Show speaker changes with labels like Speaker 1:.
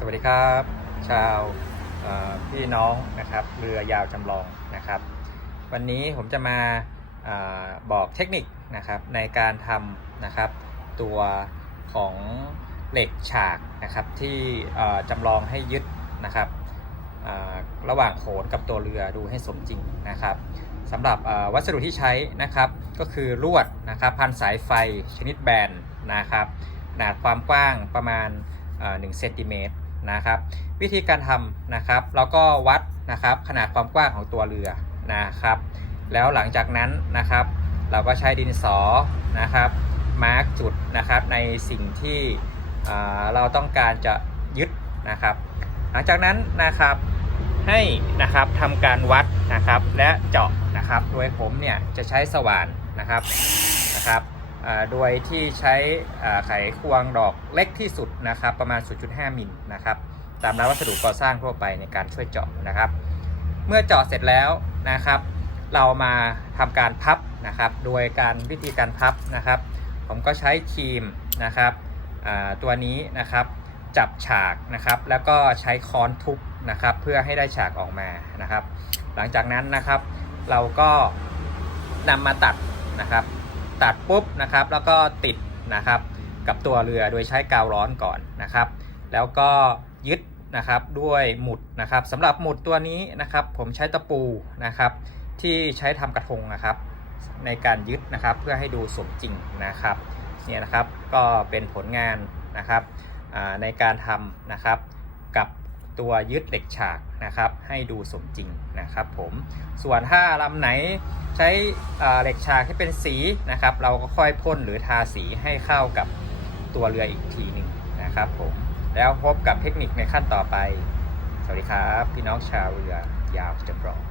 Speaker 1: สวัสดีครับ ชาวพี่น้องนะครับเรือยาวจำลองนะครับ วันนี้ผมจะมาอบอกเทคนิคนะครับในการทำนะครับตัวของเหล็กฉากนะครับที่จำลองให้ยึดนะครับระหว่างโขนกับตัวเรือดูให้สมจริงนะครับสำหรับวัสดุที่ใช้นะครับก็คือลวดนะครับพันสายไฟชนิดแบนนะครับขนาดความกว้างประมาณ1เซนติเมตร นะครับ วิธีการทำนะครับเราก็วัดนะครับขนาดความกว้างของตัวเรือนะครับ แล้วหลังจากนั้นนะครับ เราก็ใช้ดินสอนะครับมาร์กจุดนะครับในสิ่งที่เราต้องการจะยึดนะครับ หลังจากนั้นนะครับให้นะครับทำการวัดนะครับและเจาะนะครับ โดยผมเนี่ยจะใช้สว่านนะครับนะครับ โดยที่ใช้ไขควงดอกเล็กที่สุดนะครับ ประมาณ 0.5 มิลนะครับ ตามร้านวัสดุก่อสร้างทั่วไปในการช่วยเจาะนะครับ เมื่อเจาะเสร็จแล้วนะครับ เรามาทำการพับนะครับ โดยการวิธีการพับนะครับ ผมก็ใช้ครีมนะครับตัวนี้นะครับจับฉากนะครับ แล้วก็ใช้ค้อนทุบนะครับ เพื่อให้ได้ฉากออกมานะครับ หลังจากนั้นนะครับ เราก็นำมาตัดนะครับ ตัดปุ๊บนะครับ แล้วก็ติดนะครับกับตัวเรือโดยใช้กาวร้อนก่อนนะครับ แล้วก็ยึดนะครับด้วยหมุดนะครับสำหรับหมุดตัวนี้นะครับ ผมใช้ตะปูนะครับ ที่ใช้ทำกระทงนะครับ ในการยึดนะครับเพื่อให้ดูสมจริงนะครับเนี่ยนะครับก็เป็นผลงานนะครับในการทำนะครับกับตัวยึดเหล็กฉากนะครับ ให้ดูสมจริงนะครับ ผมส่วนถ้าลำไหน ใช้เหล็กฉากที่เป็นสีนะครับ เราก็ค่อยพ่นหรือทาสีให้เข้ากับตัวเรืออีกทีหนึ่งนะครับผมแล้วพบกับเทคนิคในขั้นต่อไป สวัสดีครับ พี่น้องชาวเรือยาวจะปลอด